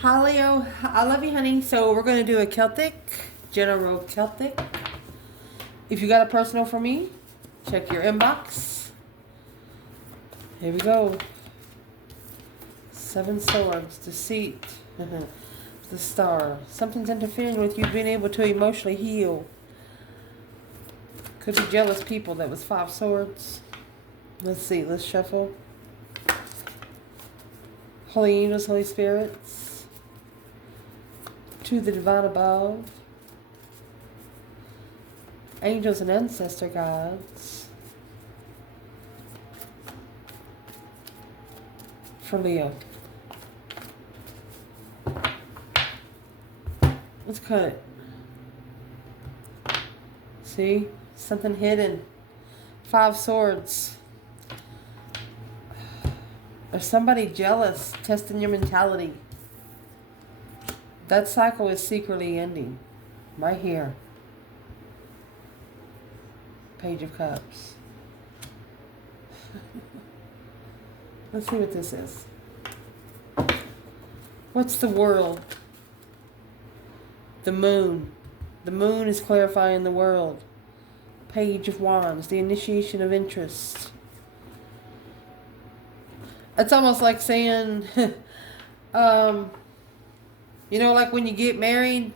Hi Leo, I love you, honey. So we're going to do a Celtic, general Celtic. If you got a personal for me, check your inbox. Here we go. Seven Swords, Deceit, the Star. Something's interfering with you being able to emotionally heal. Could be jealous people. That was Five Swords. Let's see, let's shuffle. Holy angels, Holy spirits. To the divine above. Angels and ancestor gods. For Leo. Let's cut it. See? Something hidden. Five Swords. Or somebody jealous, testing your mentality. That cycle is secretly ending. Right here. Page of Cups. Let's see what this is. What's the world? The moon. The moon is clarifying the world. Page of Wands. The initiation of interest. It's almost like saying, you know, like when you get married,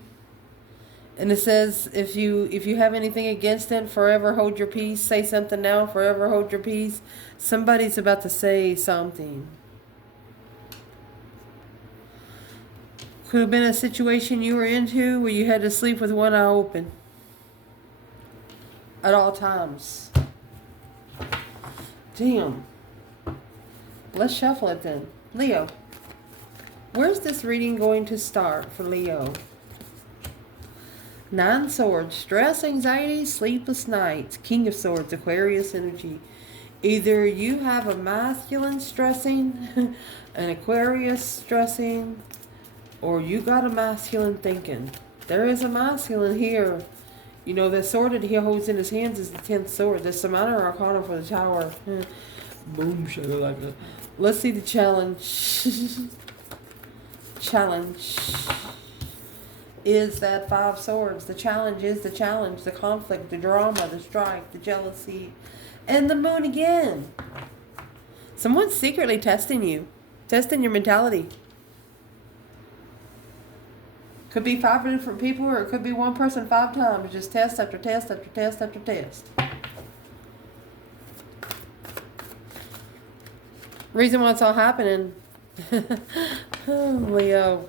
and it says, if you have anything against it, forever hold your peace. Say something now, forever hold your peace. Somebody's about to say something. Could have been a situation you were into where you had to sleep with one eye open at all times. Damn. Let's shuffle it then. Leo. Where's this reading going to start for Leo? Nine Swords. Stress, anxiety, sleepless nights. King of Swords. Aquarius energy. Either you have a masculine stressing, an Aquarius stressing, or you got a masculine thinking. There is a masculine here. You know, the sword that he holds in his hands is the 10th sword. That's the minor arcana for the Tower. Boom, shakalaka. Let's see the challenge. Challenge is that Five Swords. The challenge is the challenge, the conflict, the drama, the strife, the jealousy, and the moon again. Someone's secretly testing you, testing your mentality. Could be 5 different people, or it could be one person 5 times. Just test after test after test after test. Reason why it's all happening. Leo.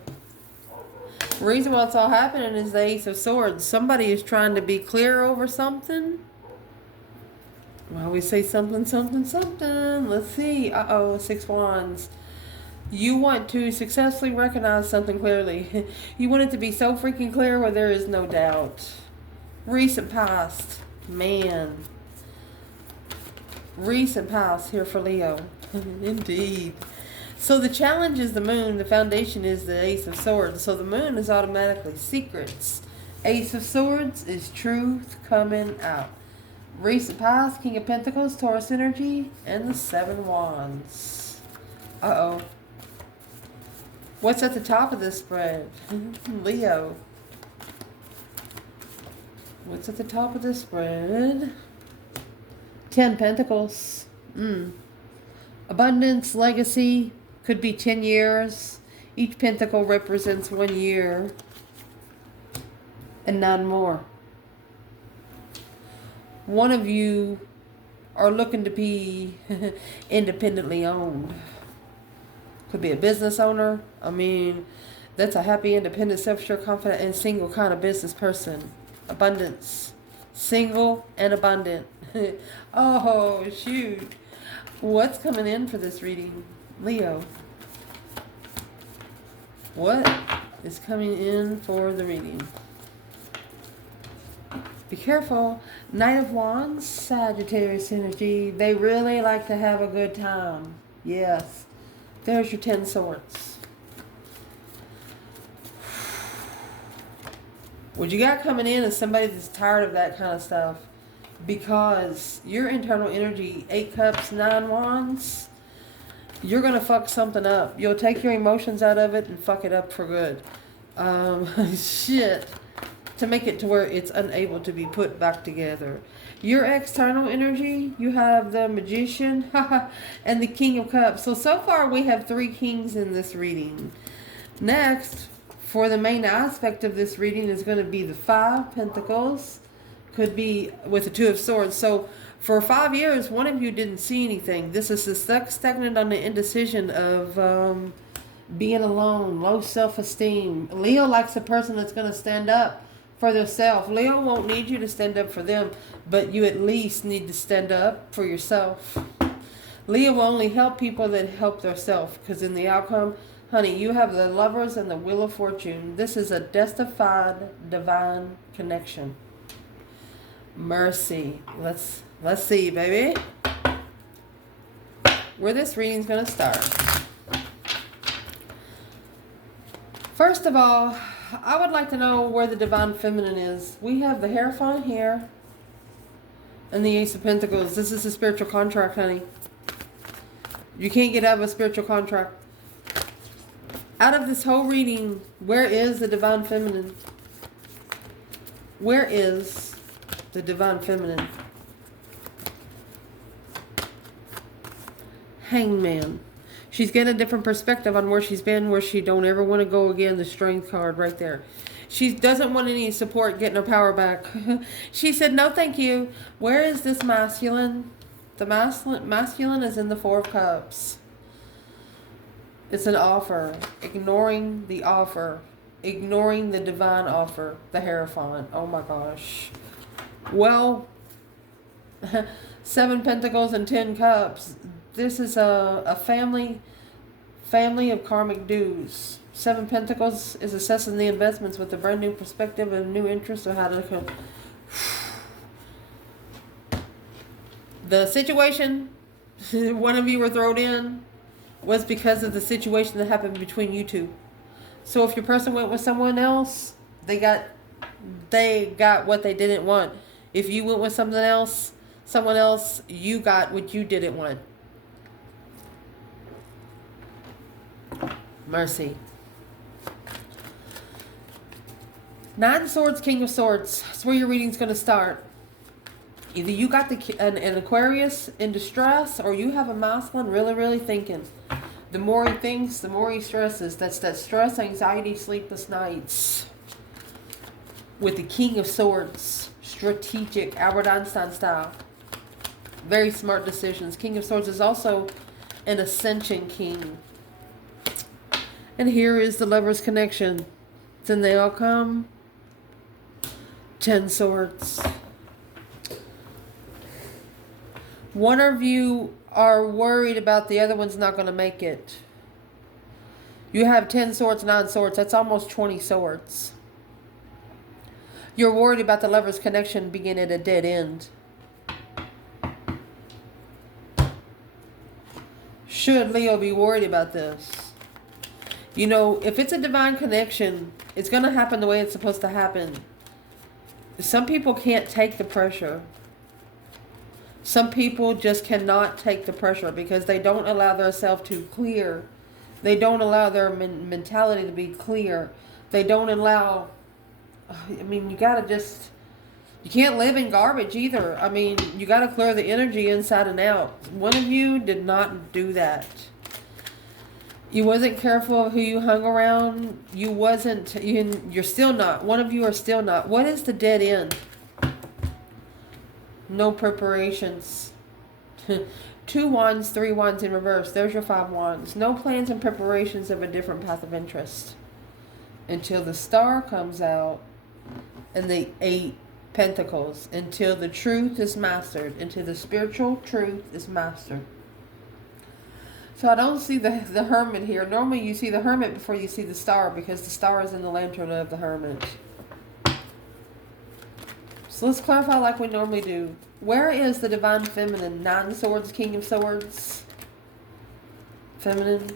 Reason why it's all happening is the Ace of Swords. Somebody is trying to be clear over something. Well, we say something, something, something. Let's see. Uh-oh, 6 Wands. You want to successfully recognize something clearly. You want it to be so freaking clear where there is no doubt. Recent past. Man. Recent past here for Leo. Indeed. So the challenge is the moon. The foundation is the Ace of Swords. So the moon is automatically secrets. Ace of Swords is truth coming out. Recent past, King of Pentacles, Taurus energy, and the 7 Wands. Uh-oh. What's at the top of this spread? Leo. What's at the top of this spread? 10 Pentacles. Abundance, legacy, could be 10 years. Each pentacle represents 1 year. And 9 more. One of you are looking to be independently owned. Could be a business owner. I mean, that's a happy, independent, self-sure, confident, and single kind of business person. Abundance. Single and abundant. Oh, shoot. What's coming in for this reading? Leo. What is coming in for the reading? Be careful. Knight of Wands, Sagittarius energy. They really like to have a good time. Yes. There's your 10 Swords. What you got coming in is somebody that's tired of that kind of stuff. Because your internal energy, 8 Cups, 9 Wands, You're going to fuck something up. You'll take your emotions out of it and fuck it up for good. Shit. To make it to where it's unable to be put back together. Your external energy, you have the Magician and the King of Cups. So far we have 3 kings in this reading. Next, for the main aspect of this reading is going to be the 5 Pentacles. Could be with the 2 of Swords. So for 5 years, one of you didn't see anything. This is the stagnant on the indecision of being alone, low self-esteem. Leo likes a person that's going to stand up for themselves. Leo won't need you to stand up for them, but you at least need to stand up for yourself. Leo will only help people that help themselves, because in the outcome, honey, you have the Lovers and the Wheel of Fortune. This is a justified divine connection. Mercy. Let's see, baby, where this reading's going to start. First of all, I would like to know where the Divine Feminine is. We have the Hierophant here and the Ace of Pentacles. This is a spiritual contract, honey. You can't get out of a spiritual contract. Out of this whole reading, where is the Divine Feminine? Where is the Divine Feminine? Hangman. She's getting a different perspective on where she's been, where she don't ever want to go again. The Strength card right there. She doesn't want any support getting her power back. She said, no, thank you. Where is this masculine? The masculine is in the 4 of Cups. It's an offer. Ignoring the offer. Ignoring the divine offer. The Hierophant. Oh my gosh. Well, 7 Pentacles and 10 Cups. This is a family of karmic dues. 7 Pentacles is assessing the investments with a brand new perspective and new interest of how to come. The situation one of you were thrown in was because of the situation that happened between you two. So if your person went with someone else, they got what they didn't want. If you went with someone else, you got what you didn't want. Mercy. 9 Swords, King of Swords. That's where your reading's going to start. Either you got an Aquarius in distress, or you have a masculine really, really thinking. The more he thinks, the more he stresses. That's that stress, anxiety, sleepless nights. With the King of Swords. Strategic, Albert Einstein style. Very smart decisions. King of Swords is also an Ascension King. And here is the Lover's connection. Then they all come. 10 Swords. One of you are worried about the other one's not going to make it. You have 10 Swords, 9 Swords. That's almost 20 Swords. You're worried about the Lover's connection being at a dead end. Should Leo be worried about this? You know, if it's a divine connection, it's going to happen the way it's supposed to happen. Some people can't take the pressure. Some people just cannot take the pressure because they don't allow themselves to clear. They don't allow their mentality to be clear. They don't allow... I mean, you got to just... You can't live in garbage either. I mean, you got to clear the energy inside and out. One of you did not do that. You wasn't careful of who you hung around. You're still not. One of you are still not. What is the dead end? No preparations. 2 wands, 3 wands in reverse. There's your 5 wands. No plans and preparations of a different path of interest. Until the Star comes out and the 8 Pentacles. Until the truth is mastered. Until the spiritual truth is mastered. So I don't see the Hermit here. Normally you see the Hermit before you see the Star, because the Star is in the lantern of the Hermit. So let's clarify like we normally do. Where is the Divine Feminine? 9 Swords, King of Swords. Feminine.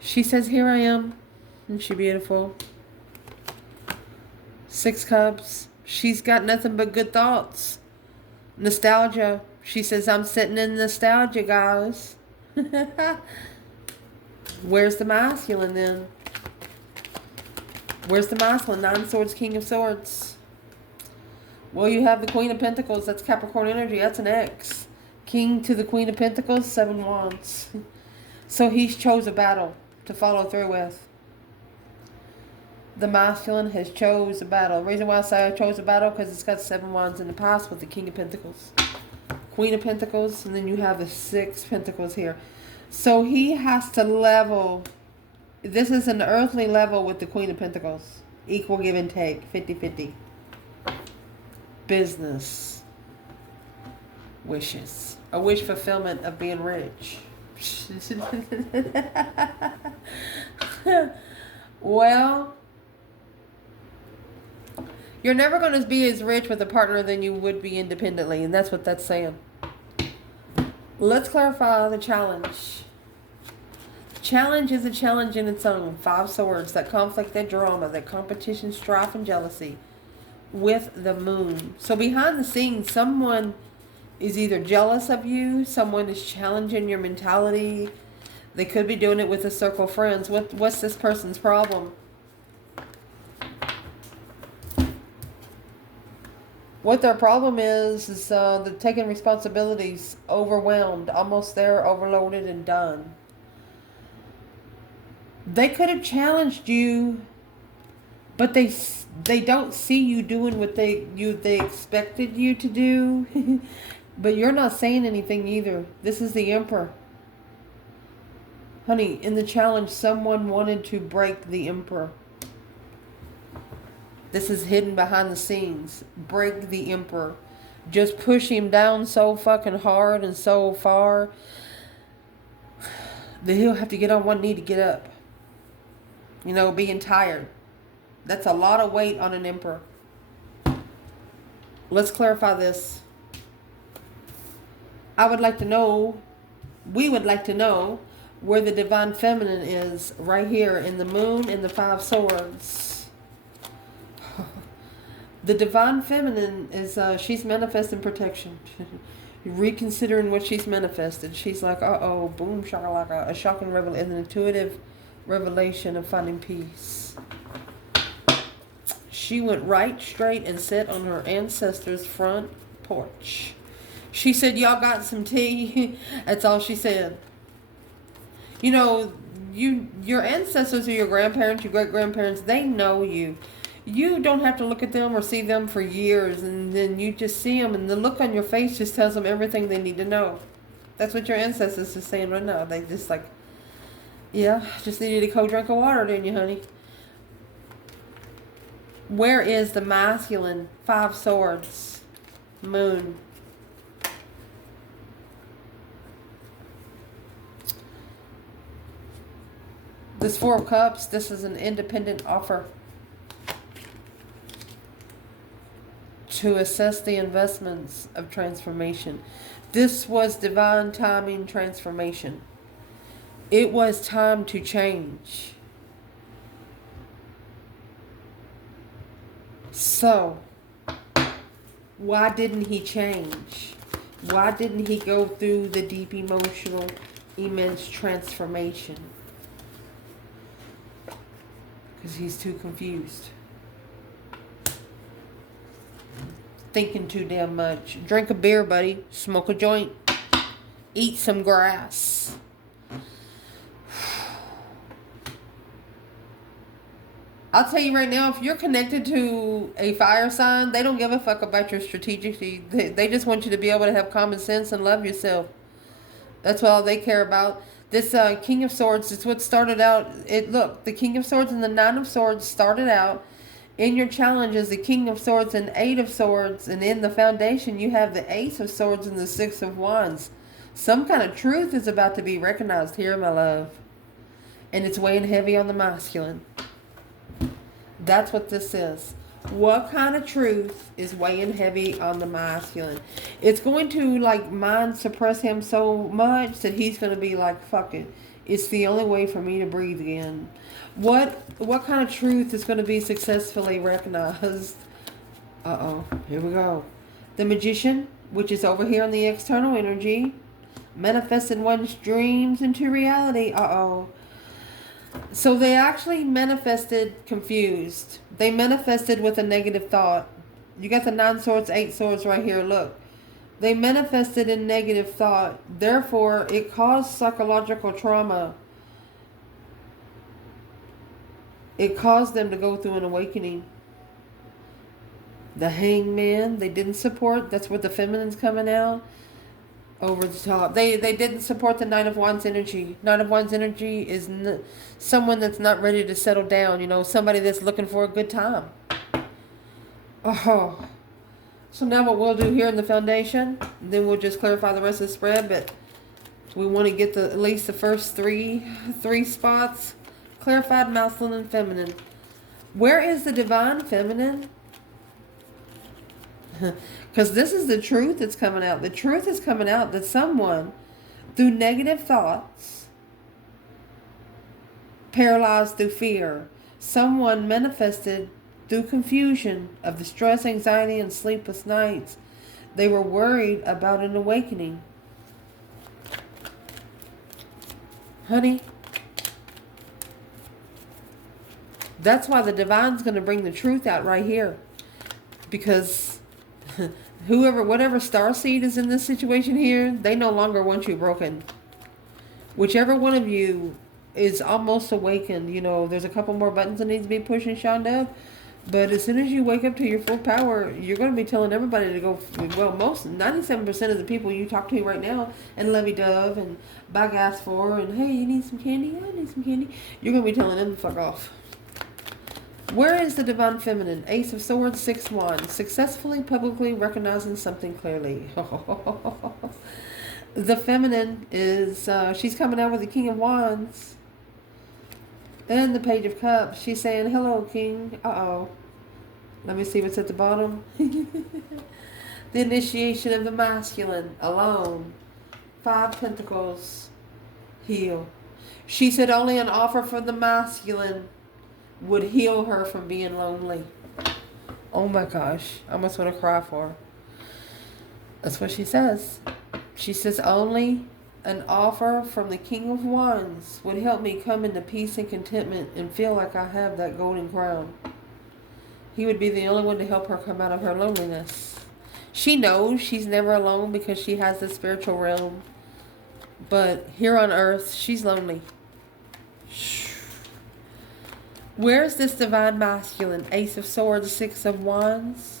She says, here I am. Isn't she beautiful? 6 Cups. She's got nothing but good thoughts. Nostalgia. She says, I'm sitting in nostalgia, guys. Where's the masculine then? Where's the masculine? 9 of Swords, King of Swords. Well, you have the Queen of Pentacles. That's Capricorn energy. That's an X. King to the Queen of Pentacles, 7 Wands. So he's chose a battle to follow through with. The masculine has chose a battle. The reason why I say I chose a battle, because it's got 7 Wands in the past with the King of Pentacles. Queen of Pentacles, and then you have the 6 Pentacles here. So he has to level. This is an earthly level with the Queen of Pentacles. Equal give and take, 50-50. Business. Wishes. A wish fulfillment of being rich. Well, you're never going to be as rich with a partner than you would be independently, and that's what that's saying. Let's clarify the challenge. Challenge is a challenge in its own. 5 Swords, that conflict, that drama, that competition, strife, and jealousy with the moon. So behind the scenes, someone is either jealous of you, someone is challenging your mentality. They could be doing it with a circle of friends. What's this person's problem? What their problem is they're taking responsibilities, overwhelmed, almost there, overloaded, and done. They could have challenged you, but they don't see you doing what they expected you to do. But you're not saying anything either. This is the Emperor. Honey, in the challenge, someone wanted to break the Emperor. This is hidden behind the scenes. Break the Emperor. Just push him down so fucking hard and so far that he'll have to get on one knee to get up. You know, being tired. That's a lot of weight on an Emperor. Let's clarify this. I would like to know, we would like to know, where the Divine Feminine is right here in the Moon and the 5 Swords. The Divine Feminine is, she's manifesting protection. Reconsidering what she's manifested. She's like, uh-oh, boom, shakalaka. A shocking revelation, an intuitive revelation of finding peace. She went right straight and sat on her ancestor's front porch. She said, y'all got some tea? That's all she said. You know, your ancestors or your grandparents, your great-grandparents, they know you. You don't have to look at them or see them for years, and then you just see them, and the look on your face just tells them everything they need to know. That's what your ancestors are saying right now. They just like, yeah, just needed a cold drink of water, didn't you, honey? Where is the masculine 5 Swords? Moon. This 4 of Cups, this is an independent offer to assess the investments of transformation. This was divine timing transformation. It was time to change. So, why didn't he change? Why didn't he go through the deep emotional, immense transformation? Because he's too confused. Thinking too damn much. Drink a beer, buddy. Smoke a joint. Eat some grass. I'll tell you right now, if you're connected to a fire sign, they don't give a fuck about your strategy. They just want you to be able to have common sense and love yourself. That's all they care about. This King of Swords is what started out. Look, the King of Swords and the 9 of Swords started out in your challenges, the King of Swords and 8 of Swords. And in the foundation, you have the Ace of Swords and the 6 of Wands. Some kind of truth is about to be recognized here, my love. And it's weighing heavy on the masculine. That's what this is. What kind of truth is weighing heavy on the masculine? It's going to like mind suppress him so much that he's going to be like, fuck it. It's the only way for me to breathe again. What kind of truth is going to be successfully recognized? Uh-oh. Here we go. The Magician, which is over here in the external energy. Manifested one's dreams into reality. Uh-oh. So they actually manifested confused. They manifested with a negative thought. You got the 9 swords, 8 swords right here. Look. They manifested in negative thought. Therefore, it caused psychological trauma. It caused them to go through an awakening. The hangman, they didn't support. That's where the feminine's coming out. Over the top. They didn't support the Knight of Wands energy. Knight of Wands energy is someone that's not ready to settle down. You know, somebody that's looking for a good time. Oh. So now what we'll do here in the foundation, then we'll just clarify the rest of the spread, but we want to get at least the first three spots. Clarified masculine and feminine. Where is the divine feminine? Because this is the truth that's coming out. The truth is coming out that someone, through negative thoughts, paralyzed through fear, someone manifested through confusion of the stress, anxiety, and sleepless nights. They were worried about an awakening. Honey, that's why the divine's going to bring the truth out right here. Because whatever starseed is in this situation here, they no longer want you broken. Whichever one of you is almost awakened, you know, there's a couple more buttons that need to be pushed and shined up. But as soon as you wake up to your full power, you're going to be telling everybody to go, well, 97% of the people you talk to right now, and lovey-dove, and buy gas for, and hey, you need some candy? I need some candy. You're going to be telling them to fuck off. Where is the divine feminine? Ace of Swords, 6 Wands. Successfully, publicly recognizing something clearly. The feminine is, she's coming out with the King of Wands. And the Page of Cups. She's saying, hello, King. Uh-oh. Let me see what's at the bottom. The initiation of the masculine. Alone. 5 Pentacles. Heal. She said only an offer from the masculine would heal her from being lonely. Oh my gosh. I almost want to cry for her. That's what she says. She says only an offer from the King of Wands would help me come into peace and contentment and feel like I have that golden crown. He would be the only one to help her come out of her loneliness. She knows she's never alone because she has the spiritual realm. But here on earth, she's lonely. Where's this divine masculine? Ace of Swords, 6 of Wands.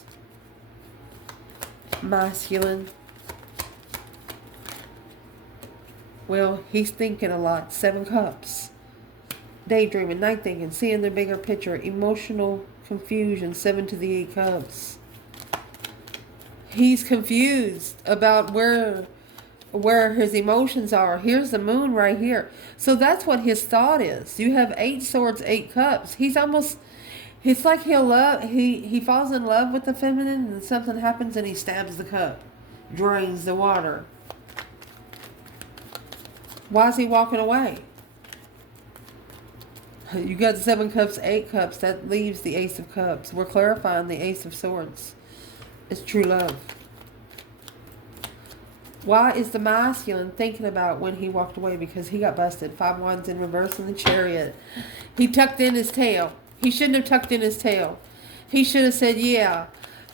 Masculine. Well, he's thinking a lot. 7 Cups. Daydreaming, night thinking, seeing the bigger picture. Emotional confusion. 7 to the 8 Cups. He's confused about where his emotions are. Here's the moon right here. So that's what his thought is. You have 8 Swords, 8 Cups. He's almost, it's like he falls in love with the feminine and something happens and he stabs the cup. Drains the water. Why is he walking away? You got 7 Cups, 8 Cups. That leaves the Ace of Cups. We're clarifying the Ace of Swords. It's true love. Why is the masculine thinking about when he walked away? Because he got busted. 5 Wands in reverse in the Chariot. He tucked in his tail. He shouldn't have tucked in his tail. He should have said, yeah.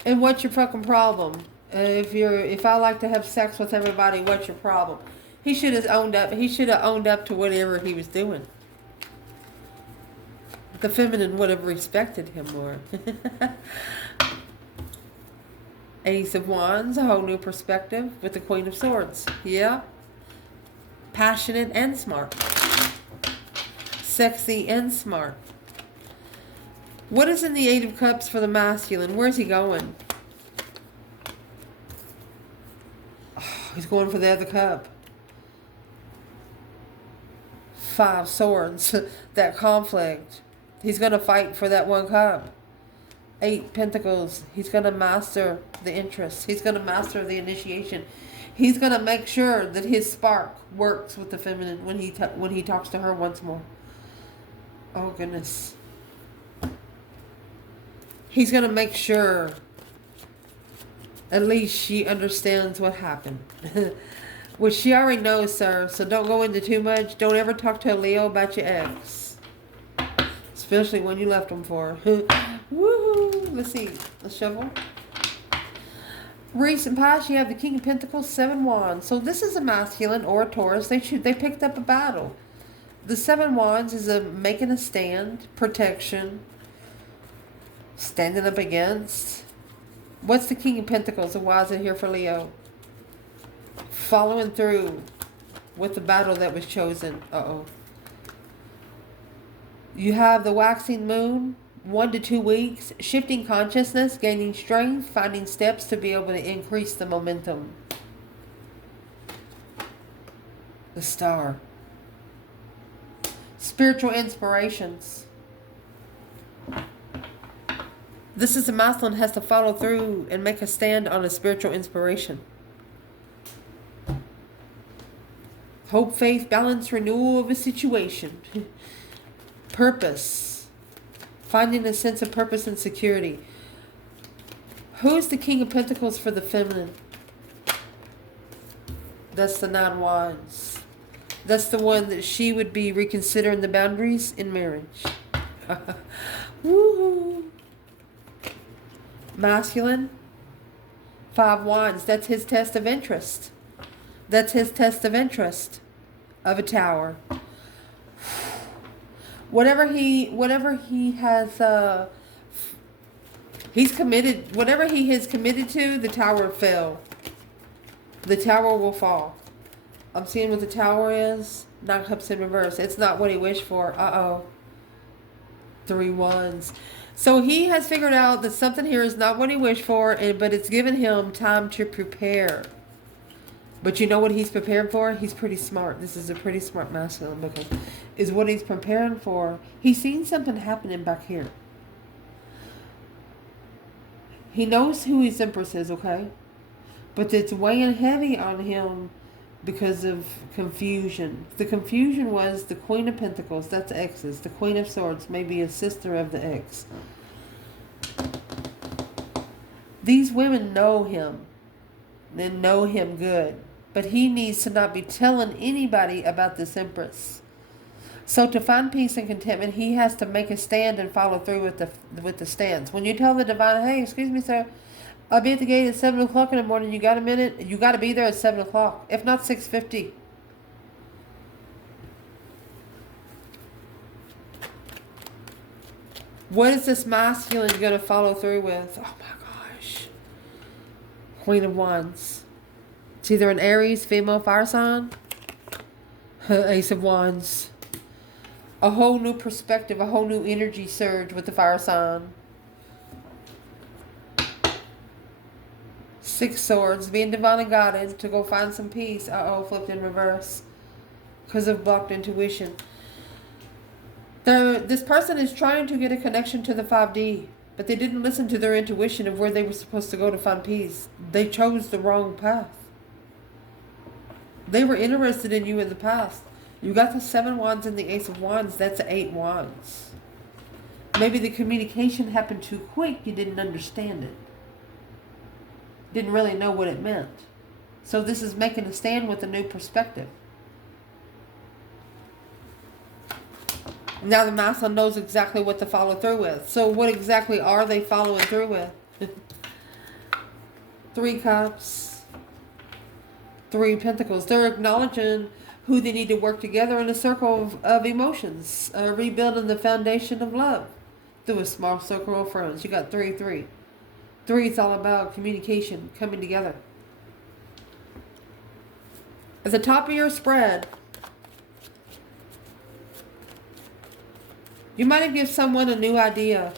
And what's your fucking problem? If I like to have sex with everybody, what's your problem? He should have owned up. He should have owned up to whatever he was doing. The feminine would have respected him more. Ace of Wands, a whole new perspective with the Queen of Swords. Yeah. Passionate and smart. Sexy and smart. What is in the 8 of Cups for the masculine? Where's he going? Oh, he's going for the other cup. 5 Swords. That conflict. He's going to fight for that 1 cup. 8 Pentacles. He's going to master the interest. He's going to master the initiation. He's going to make sure that his spark works with the feminine when he talks to her once more. Oh, goodness. He's going to make sure at least she understands what happened. Which she already knows, sir. So don't go into too much. Don't ever talk to a Leo about your ex. Especially when you left them for. Woohoo! Let's see. A shovel. Recent past, you have the King of Pentacles, 7 Wands. So this is a masculine or a Taurus. They picked up a battle. The 7 Wands is a making a stand, protection, standing up against. What's the King of Pentacles and why is it here for Leo? Following through with the battle that was chosen. You have the waxing moon, 1 to 2 weeks, shifting consciousness, gaining strength, finding steps to be able to increase the momentum. The star. Spiritual inspirations. This is a masculine has to follow through and make a stand on a spiritual inspiration. Hope, faith, balance, renewal of a situation. Purpose. Finding a sense of purpose and security. Who's the King of Pentacles for the feminine? That's the 9 Wands. That's the one that she would be reconsidering the boundaries in marriage. Woohoo! Masculine. 5 Wands. That's his test of interest. That's his test of interest of a tower. Whatever he has, he's committed. Whatever he has committed to, the tower fell. The tower will fall. I'm seeing what the tower is. 9 Cups in reverse. It's not what he wished for. 3 Wands. So he has figured out that something here is not what he wished for, but it's given him time to prepare. But you know what he's prepared for? He's pretty smart. This is a pretty smart masculine because is what he's preparing for. He's seen something happening back here. He knows who his Empress is, okay? But it's weighing heavy on him because of confusion. The confusion was the Queen of Pentacles. That's exes. The Queen of Swords may be a sister of the ex. These women know him. They know him good. But he needs to not be telling anybody about this Empress. So to find peace and contentment, he has to make a stand and follow through with the stance. When you tell the divine, hey, excuse me, sir, I'll be at the gate at 7 o'clock in the morning. You got a minute? You got to be there at 7 o'clock. If not, 6:50. What is this masculine going to follow through with? Oh, my gosh. Queen of Wands. It's either an Aries, female fire sign. Ace of Wands. A whole new perspective, a whole new energy surge with the fire sign. 6 Swords, being divinely guided to go find some peace. Flipped in reverse. Because of blocked intuition. This person is trying to get a connection to the 5D. But they didn't listen to their intuition of where they were supposed to go to find peace. They chose the wrong path. They were interested in you in the past. You got the 7 Wands and the Ace of Wands. That's 8 Wands. Maybe the communication happened too quick. You didn't understand it. Didn't really know what it meant. So this is making a stand with a new perspective. Now the masculine knows exactly what to follow through with. So what exactly are they following through with? 3 Cups. 3 Pentacles. They're acknowledging who they need to work together in a circle of emotions. Rebuilding the foundation of love through a small circle of friends. You got 3, 3. 3 is all about communication, coming together. At the top of your spread, you might have given someone a new idea.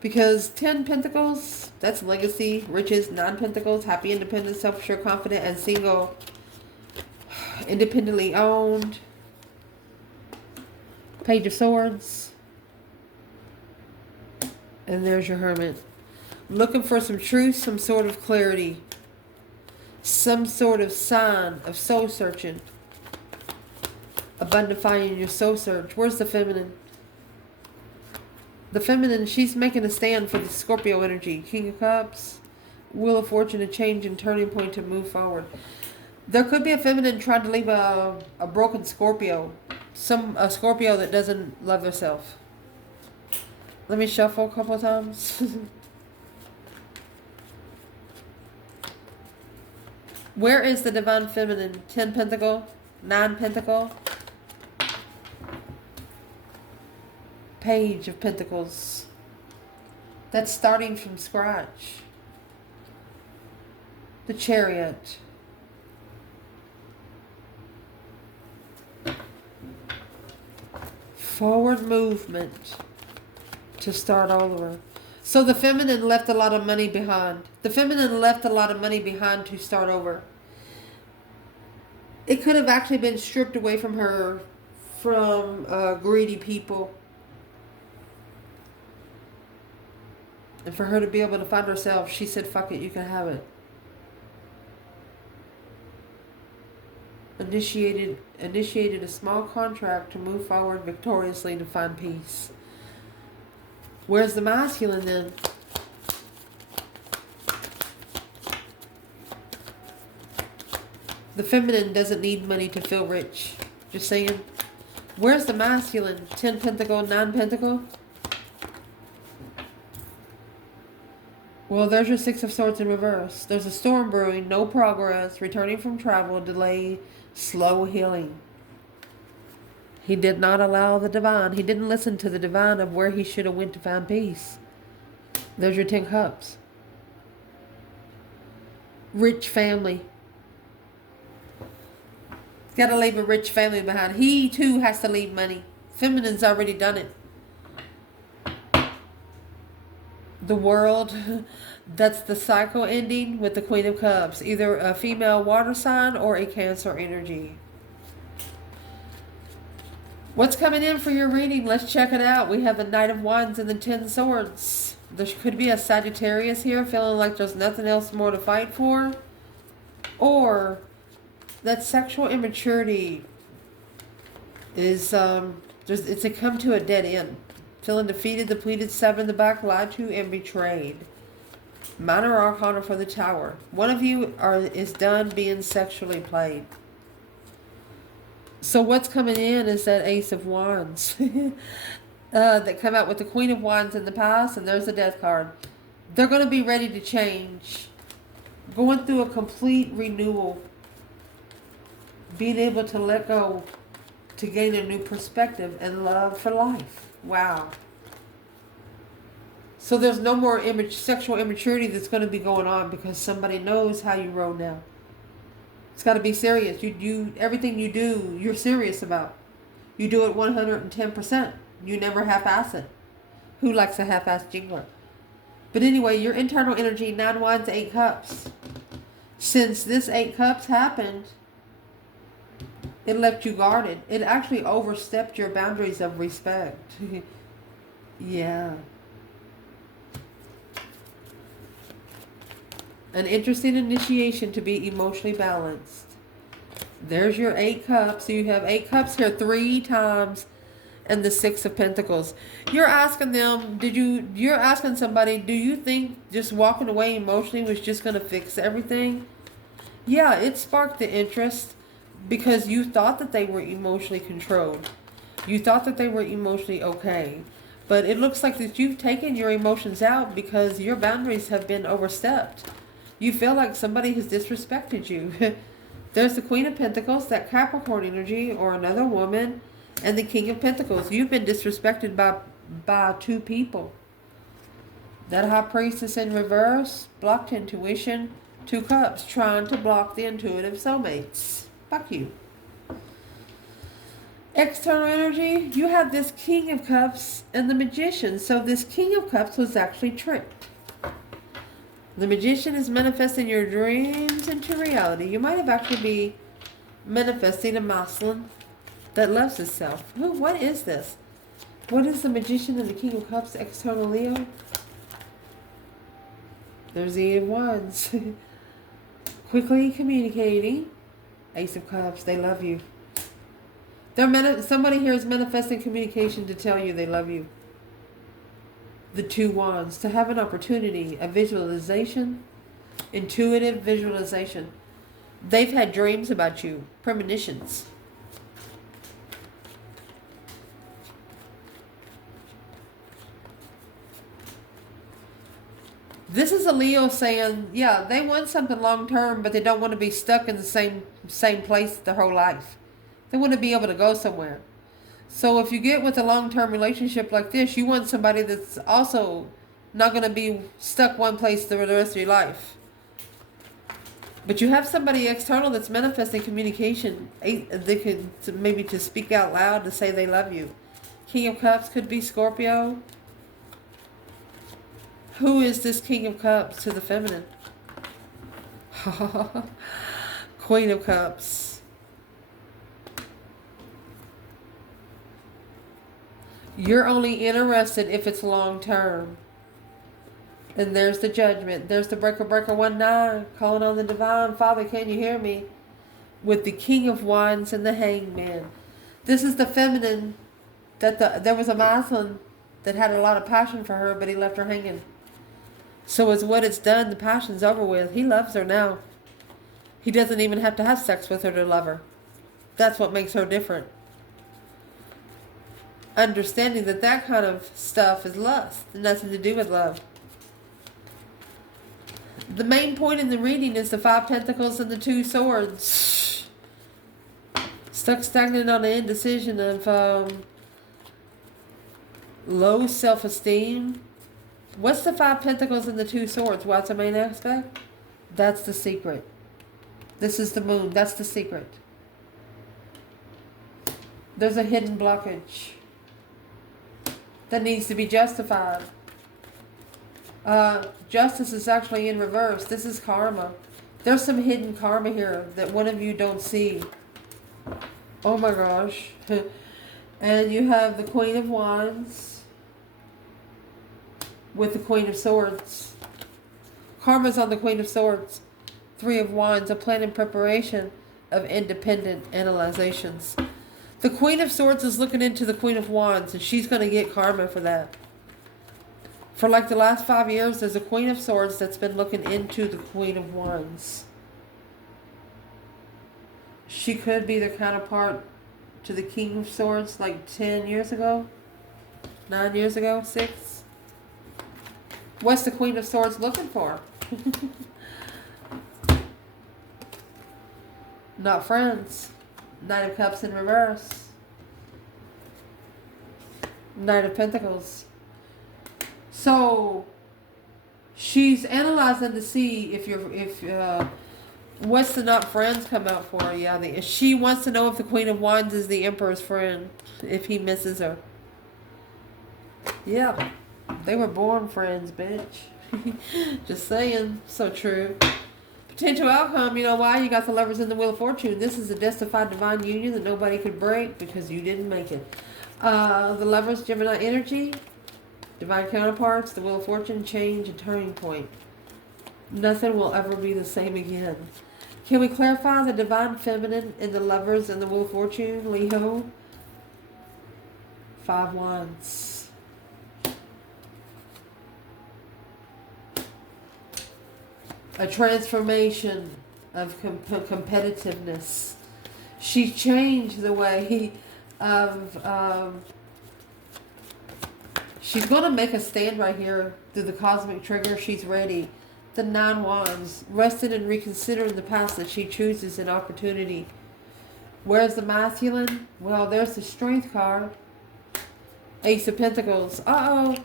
Because 10 Pentacles, that's legacy, riches. 9 Pentacles, happy, independent, self-assured, confident, and single. Independently owned. Page of Swords. And there's your Hermit. Looking for some truth, some sort of clarity. Some sort of sign of soul searching. Abundifying your soul search. Where's the feminine? The feminine, she's making a stand for the Scorpio energy. King of Cups. Wheel of Fortune, a change and turning point to move forward. There could be a feminine trying to leave a broken Scorpio. A Scorpio that doesn't love herself. Let me shuffle a couple of times. Where is the divine feminine? 10 Pentacle, 9 Pentacle, Page of Pentacles. That's starting from scratch. The Chariot. Forward movement to start all over. So the feminine left a lot of money behind. The feminine left a lot of money behind to start over. It could have actually been stripped away from her from greedy people. And for her to be able to find herself, she said, fuck it, you can have it. Initiated a small contract to move forward victoriously to find peace. Where's the masculine then? The feminine doesn't need money to feel rich. Just saying. Where's the masculine? 10 Pentacle, 9 Pentacle? Well, there's your 6 of Swords in reverse. There's a storm brewing, no progress, returning from travel, delay, slow healing. He did not allow the divine. He didn't listen to the divine of where he should have went to find peace. There's your 10 Cups. Rich family. Got to leave a rich family behind. He too has to leave money. Feminine's already done it. The World. That's the cycle ending with the Queen of Cups. Either a female water sign or a Cancer energy. What's coming in for your reading? Let's check it out. We have the Knight of Wands and the 10 Swords. There could be a Sagittarius here feeling like there's nothing else more to fight for. Or that sexual immaturity is, it's a come to a dead end. Feeling defeated, depleted, stabbed in the back, lied to, and betrayed. Minor Arcana for the Tower. One of you is done being sexually played. So what's coming in is that Ace of Wands. That come out with the Queen of Wands in the past, and there's the Death card. They're going to be ready to change. Going through a complete renewal. Being able to let go to gain a new perspective and love for life. Wow. So there's no more sexual immaturity that's going to be going on because somebody knows how you roll now. It's got to be serious. You everything you do, you're serious about. You do it 110%. You never half-ass it. Who likes a half-ass jingler? But anyway, your internal energy, 9 Wands, 8 Cups. Since this 8 Cups happened, it left you guarded. It actually overstepped your boundaries of respect. Yeah. An interesting initiation to be emotionally balanced. There's your 8 Cups. So you have 8 Cups here 3 times. And the 6 of Pentacles. You're asking them, you're asking somebody, do you think just walking away emotionally was just going to fix everything? Yeah, it sparked the interest because you thought that they were emotionally controlled. You thought that they were emotionally okay. But it looks like that you've taken your emotions out because your boundaries have been overstepped. You feel like somebody has disrespected you. There's the Queen of Pentacles, that Capricorn energy, or another woman, and the King of Pentacles. You've been disrespected by 2 people. That High Priestess in reverse, blocked intuition, 2 Cups, trying to block the intuitive soulmates. Fuck you. External energy, you have this King of Cups and the Magician. So this King of Cups was actually tricked. The Magician is manifesting your dreams into reality. You might have actually be manifesting a masculine that loves itself. What is this? What is the Magician and the King of Cups, external Leo? There's the 8 of Wands. Quickly communicating. Ace of Cups, they love you. Somebody here is manifesting communication to tell you they love you. The 2 Wands, to have an opportunity, a visualization, intuitive visualization. They've had dreams about you, premonitions. This is a Leo saying, yeah, they want something long term, but they don't want to be stuck in the same place their whole life. They want to be able to go somewhere. So if you get with a long term relationship like this, you want somebody that's also not going to be stuck one place the rest of your life. But you have somebody external that's manifesting communication. They could maybe to speak out loud to say they love you. King of Cups could be Scorpio. Who is this King of Cups to the feminine? Queen of Cups. You're only interested if it's long term. And there's the Judgment. There's the breaker 19 calling on the divine. Father, can you hear me? With the King of Wands and the Hangman. This is the feminine that there was a masculine that had a lot of passion for her, but he left her hanging. So it's what it's done. The passion's over with. He loves her now. He doesn't even have to have sex with her to love her. That's what makes her different. Understanding that kind of stuff is lust. Nothing to do with love. The main point in the reading is the 5 Pentacles and the 2 Swords. Stuck stagnant on the indecision of low self-esteem. What's the 5 Pentacles and the 2 Swords? What's the main aspect? That's the secret. This is the Moon. That's the secret. There's a hidden blockage that needs to be justified. Justice is actually in reverse. This is karma. There's some hidden karma here that one of you don't see. Oh my gosh. And you have the Queen of Wands with the Queen of Swords. Karma's on the Queen of Swords. 3 of Wands, a plan in preparation of independent analyzations. The Queen of Swords is looking into the Queen of Wands, and she's going to get karma for that. For like the last 5 years, there's a Queen of Swords that's been looking into the Queen of Wands. She could be the counterpart to the King of Swords like 10 years ago, 9 years ago, 6. What's the Queen of Swords looking for? Not friends. Knight of Cups in reverse. Knight of Pentacles. So she's analyzing to see if what's the not friends come out for. Yeah, she wants to know if the Queen of Wands is the Emperor's friend, if he misses her. Yeah, they were born friends, bitch. Just saying. So true. Potential outcome, you know why? You got the Lovers in the Wheel of Fortune. This is a justified divine union that nobody could break because you didn't make it. The Lovers, Gemini energy. Divine counterparts, the Wheel of Fortune, change, and turning point. Nothing will ever be the same again. Can we clarify the divine feminine in the Lovers and the Wheel of Fortune, Leo? 5 Wands. A transformation of competitiveness. She changed the way of... she's going to make a stand right here through the cosmic trigger. She's ready. The 9 Wands. Rested and reconsidering the path that she chooses an opportunity. Where's the masculine? Well, there's the Strength card. Ace of Pentacles. Uh-oh.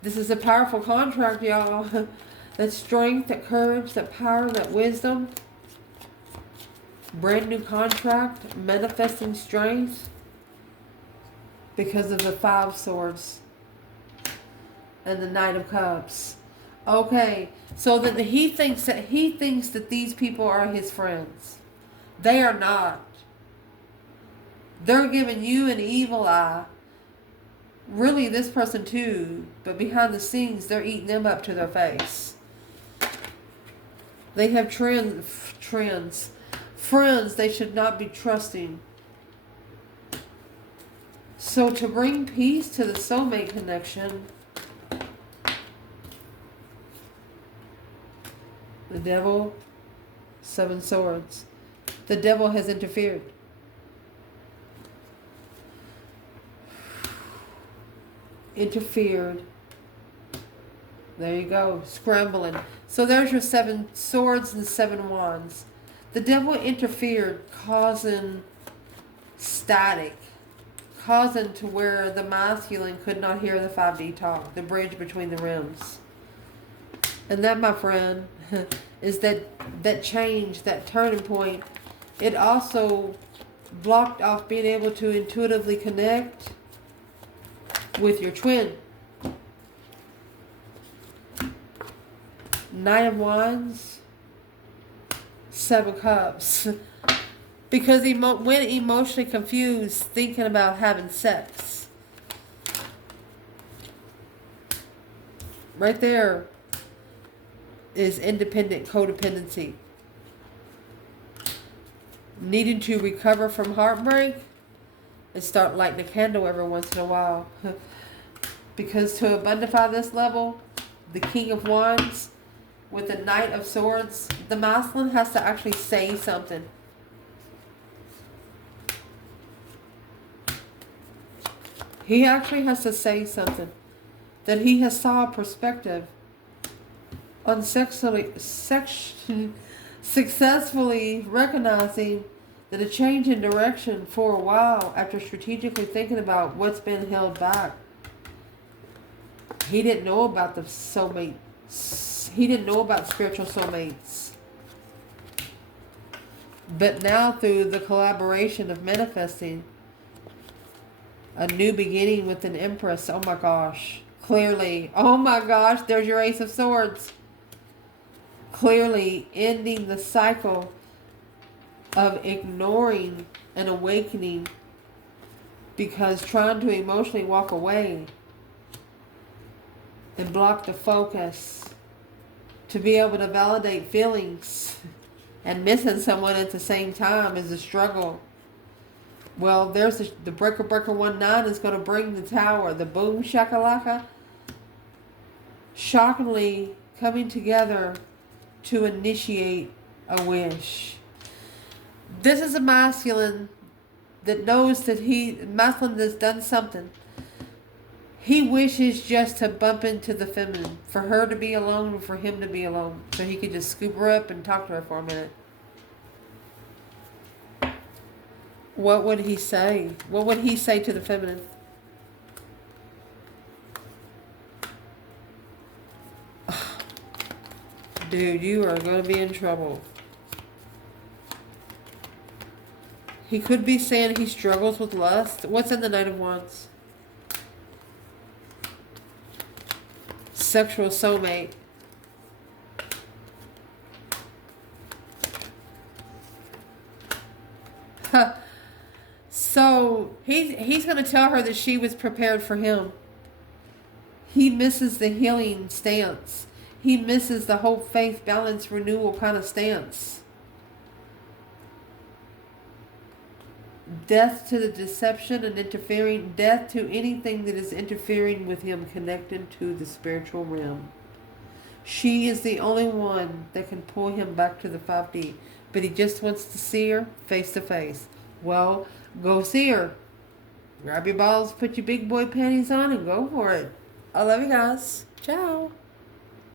This is a powerful contract, y'all. That strength, that courage, that power, that wisdom. Brand new contract. Manifesting strength. Because of the 5 Swords. And the Knight of Cups. Okay. So that he thinks that these people are his friends. They are not. They're giving you an evil eye. Really, this person too. But behind the scenes, they're eating them up to their face. They have trends. Friends they should not be trusting. So to bring peace to the soulmate connection, the Devil, Seven Swords. The devil has interfered. Interfered. There you go. Scrambling. So there's your 7 swords and 7 wands. The devil interfered, causing static. Causing to where the masculine could not hear the 5D talk. The bridge between the realms. And that, my friend, is that change, that turning point. It also blocked off being able to intuitively connect with your twin. Knight of Wands, 7 Cups. Because he went emotionally confused thinking about having sex. Right there is independent codependency. Needing to recover from heartbreak and start lighting a candle every once in a while. Because to abundify this level, the King of Wands with the Knight of Swords, the masculine has to actually say something. He actually has to say something. That he has saw a perspective on successfully recognizing that a change in direction for a while after strategically thinking about what's been held back. He didn't know about the soulmates. He didn't know about spiritual soulmates. But now through the collaboration of manifesting a new beginning with an Empress, oh my gosh, clearly, oh my gosh, there's your Ace of Swords. Clearly ending the cycle of ignoring an awakening because trying to emotionally walk away and block the focus to be able to validate feelings and missing someone at the same time is a struggle. Well, there's the Breaker 19 is going to bring the Tower, the boom shakalaka, shockingly coming together to initiate a wish. This is a masculine that knows that masculine has done something. He wishes just to bump into the feminine, for her to be alone and for him to be alone, so he could just scoop her up and talk to her for a minute. What would he say? What would he say to the feminine? Dude, you are going to be in trouble. He could be saying he struggles with lust. What's in the Knight of Wands? Sexual soulmate. So he's going to tell her that she was prepared for him. He misses the healing stance. He misses the hope, faith, balance, renewal kind of stance. Death to the deception and interfering. Death to anything that is interfering with him connecting to the spiritual realm. She is the only one that can pull him back to the 5D. But he just wants to see her face to face. Well, go see her. Grab your balls, put your big boy panties on, and go for it. I love you guys. Ciao.